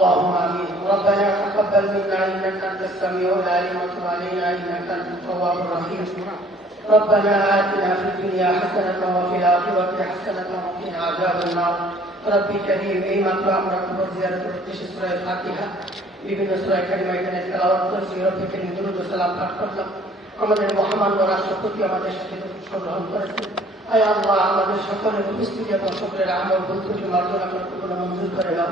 اللهم آمين. ربنا تقبل منا إنك أنت السميع العليم وتب علينا إنك أنت التواب الرحيم. ربنا آتنا في الدنيا حسنة وفي الآخرة حسنة وقنا عذاب النار. ربي كريم এইমাত্র আমরা কবর জিয়ারত করতেছি সূরা ফাতিহা বিভিন্ন সূরা কারিমা এখানে তেলাওয়াত করছি। রব্বি করিম দুরূদ ও সালাম পাঠ করলাম। আমাদের মহান রাষ্ট্রপতি আমাদের সাথে অংশগ্রহণ করেছেন। আয় আল্লাহ, আমাদের সকলের উপস্থিতি এবং সকলের আমল বন্ধুকে মার্জনা কবুল মঞ্জুর করে দাও।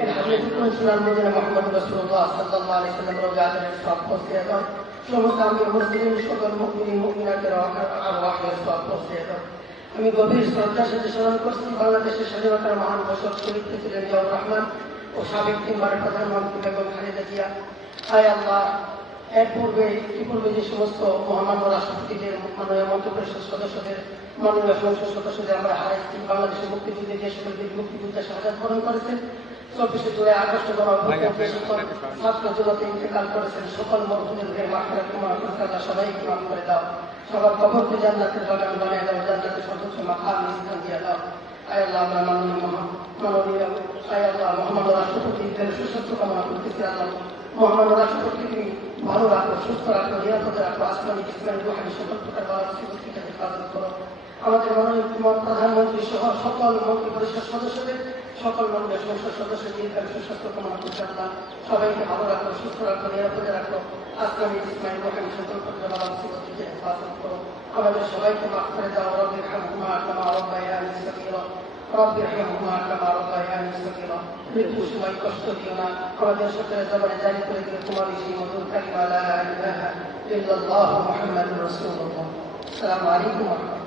এই হাদিসে কোন সুনান মদিনা মুহাম্মদ রাসূলুল্লাহ সাল্লাল্লাহু আলাইহি ওয়াসাল্লাম রওজাতের সওয়াব পৌঁছে দাও। সমস্ত আমির মুসলিম সকল মুমিন মুমিনাতের আরওয়াহের সওয়াব পৌঁছে দাও। আমি গভীর শ্রদ্ধার সাথে স্মরণ করছি বাংলাদেশের স্বাধীনতার মহান ঘোষক শহীদ প্রেসিডেন্ট জিয়াউর রহমান ও সাবেক তিনবারের প্রধানমন্ত্রী বেগম খালেদা জিয়া। আয় আল্লাহ, এর পূর্বে যে সমস্ত মহামান্য রাষ্ট্রপতিদের, মাননীয় মন্ত্রিপরিষদ সদস্যদের, মাননীয় সংসদ সদস্যদের আমরা হারাইছি, বাংলাদেশের মুক্তিযুদ্ধে যে সকল মুক্তিযুদ্ধে শাহাদাত বরণ করেছেন, 24শে জুলাই আগস্ট ছাত্র জগতে ইন্তেকাল করেছেন, সকল মরহুমদের মাগফিরাত আল্লাহ সবাইকে মাফ করে দাও। সবার কবরকে জান্নাতের বাগান বানিয়ে দাও, জান্নাতের সর্বোচ্চ মাকাম স্থান দিয়ে দাও। আয় আল্লাহ, আমরা মাননীয় মহামান্য রাষ্ট্রপতিদের সুস্বাস্থ্য কামনা করতেছি। আল্লাহ, মহামান্য রাষ্ট্রপতিকে ভালো রাখো, সুস্থ রাখো, নিরাপদে রাখো, আসমানি ইসলামী রুহানি সকল প্রকার থেকে হেফাজত করো। আমাদের মাননীয় প্রধানমন্ত্রী সহ সকল মন্ত্রী পরিষদ সদস্যদের, সকল মাননীয় সংসদ সদস্যদের সুস্বাস্থ্য কামনা করতে আল্লাহ সবাইকে ভালো রাখো, সুস্থ রাখো, নিরাপদে রাখো, আসমানি ইসলামী রুহানি সকল প্রকার থেকে হেফাজত করো। আমাদের সবাইকে মাফ করে দাও। রব্বি রহমহুমা কামা রাব্বায়ানি সগীরা, রব্বি রহমহুমা কামা রাব্বায়ানি সগীরা। মৃত্যুর সময় কষ্ট দিও না। আমাদের সকলের জবানে জারি করে দিও তোমার সেই মধুর কালিমা লা ইলাহা ইল্লাল্লাহু মুহাম্মাদুর রাসূলুল্লাহ। আসসালামু আলাইকুম ওয়া রাহমাতুল্লাহ।